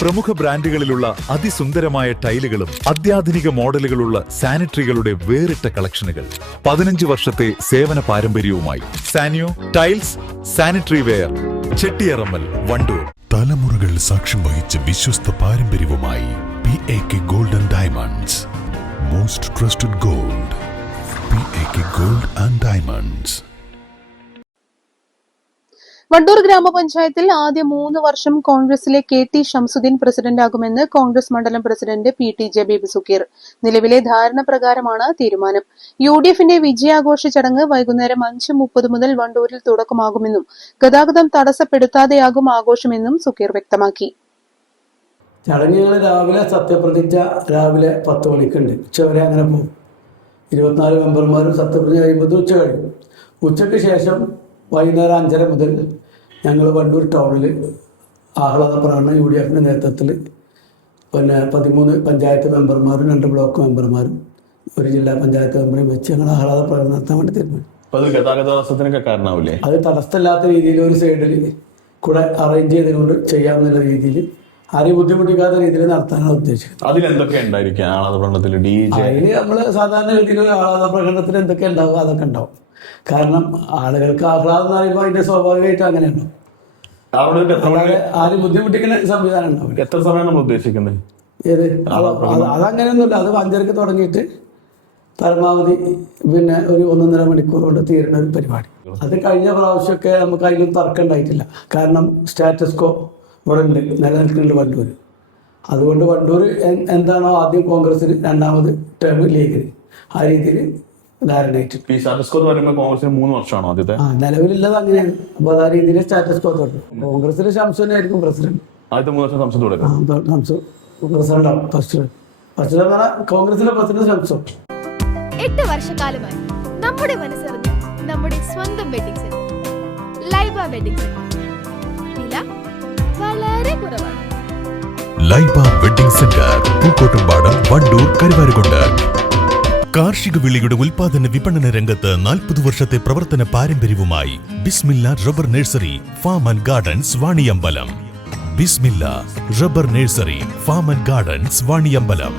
പ്രമുഖ ബ്രാൻഡുകളിലുള്ള അതിസുന്ദരമായ ടൈലുകളും അത്യാധുനിക മോഡലുകളുള്ള സാനിറ്ററികളുടെ വേറിട്ട കളക്ഷനുകൾ 15 വർഷത്തെ സേവന പാരമ്പര്യവുമായി Saniyo tiles sanitary ware Chettiyarammal Wandoor. തലമുറകൾ സാക്ഷ്യം വഹിച്ച വിശ്വസ്ത പാരമ്പര്യവുമായി PAK Gold and Diamonds. Most trusted gold. PAK Gold and Diamonds. Wandoor ഗ്രാമപഞ്ചായത്തിൽ ആദ്യ 3 വർഷം കോൺഗ്രസിലെ KT ഷംസുദ്ദീൻ പ്രസിഡന്റാകുമെന്ന് കോൺഗ്രസ് മണ്ഡലം പ്രസിഡന്റ് PT ജബീബ് സുക്കീർ. നിലവിലെ ധാരണ പ്രകാരമാണ് തീരുമാനം. UDFന്റെ വിജയാഘോഷ ചടങ്ങ് വൈകുന്നേരം 5:30 മുതൽ വണ്ടൂരിൽ തുടക്കമാകുമെന്നും ഗതാഗതം തടസ്സപ്പെടുത്താതെയാകും ആഘോഷമെന്നും സുക്കീർ വ്യക്തമാക്കി. ചടങ്ങുകൾ രാവിലെ സത്യപ്രതിജ്ഞ രാവിലെ 10 മണിക്കുണ്ട്. ഉച്ചവരെ അങ്ങനെ പോകും. 24 മെമ്പർമാരും സത്യപ്രതിജ്ഞ കഴിയുമ്പോൾ ഉച്ച കഴിയും. ഉച്ചയ്ക്ക് ശേഷം വൈകുന്നേരം 5:30 മുതൽ ഞങ്ങൾ വണ്ടൂർ ടൗണിൽ ആഹ്ലാദ പ്രകടനം UDFന്റെ നേതൃത്വത്തിൽ 13 പഞ്ചായത്ത് മെമ്പർമാരും 2 ബ്ലോക്ക് മെമ്പർമാരും 1 ജില്ലാ പഞ്ചായത്ത് മെമ്പറും വെച്ച് ഞങ്ങൾ ആഹ്ലാദ പ്രകടനം നടത്താൻ വേണ്ടി തീരുമാനിച്ചു. അത് തടസ്സമില്ലാത്ത രീതിയിൽ ഒരു സൈഡിൽ കൂടെ അറേഞ്ച് ചെയ്തുകൊണ്ട് ചെയ്യാമെന്നുള്ള രീതിയിൽ ആരെയും ബുദ്ധിമുട്ടിക്കാത്ത രീതിയിൽ നടത്താനാണ് ഉദ്ദേശിക്കുന്നത്. അതിൽ നമ്മൾ സാധാരണ രീതിയിൽ ആഹ്ലാദ പ്രകടനത്തിൽ എന്തൊക്കെ ഉണ്ടാവും അതൊക്കെ ഉണ്ടാവും. കാരണം ആളുകൾക്ക് ആഹ്ലാദം എന്ന് പറയുമ്പോൾ അതിന്റെ സ്വാഭാവികമായിട്ട് അങ്ങനെയാണ്. ആരും ബുദ്ധിമുട്ടിക്കുന്ന സംവിധാനം ഉണ്ടാവും. എത്ര സമയം നമ്മൾ ഉദ്ദേശിക്കുന്നത്? ഏത് അതങ്ങനെയൊന്നുമില്ല. അത് 5:30 തുടങ്ങിയിട്ട് പരമാവധി ഒരു 1.5 മണിക്കൂർ കൊണ്ട് തീരുന്ന ഒരു പരിപാടി. അത് കഴിഞ്ഞ പ്രാവശ്യമൊക്കെ നമുക്ക് അതിലും തർക്കം ഉണ്ടായിട്ടില്ല. കാരണം സ്റ്റാറ്റസ് കോ ഇവിടെ ഉണ്ട്, നിലനിൽക്കുന്നുണ്ട് വണ്ടൂർ. അതുകൊണ്ട് വണ്ടൂർ എന്താണോ ആദ്യം കോൺഗ്രസിന്, രണ്ടാമത് ടേം ലീഗിന്, ആ രീതിയിൽ ധാരണയായിട്ട് കോൺഗ്രസിന് 3 വർഷമാണോ ആദ്യത്തെ? നിലവിലുള്ളത് അങ്ങനെയാണ്. അപ്പൊ ആ രീതിയിൽ സ്റ്റാറ്റസ് കോ തുടങ്ങും. കോൺഗ്രസിന് ശംസുവിനെ ആയിരിക്കും പ്രസിഡന്റ്. ആദ്യത്തെ 3 വർഷം ശംസു പ്രസിഡന്റാവും. ഫസ്റ്റ് കോൺഗ്രസിലെ പ്രസിഡന്റ് ശംസു. 8 വർഷക്കാലമായി നമ്മുടെ മനസ്സറിഞ്ഞ് നമ്മുടെ സ്വന്തം wedding centre Laiba wedding centre. വില വളരെ കുറവാണ്. Laiba wedding centre, Pookkottumpadam, Wandoor, Karuvarakundu. കാർഷിക വിളയുടെ ഉൽപാദന വിപണന രംഗത്ത് 40 വർഷത്തെ പ്രവർത്തന പാരമ്പര്യവുമായി Bismilla rubber nursery farm and gardens Vaniyambalam. Bismilla rubber nursery farm and gardens Vaniyambalam.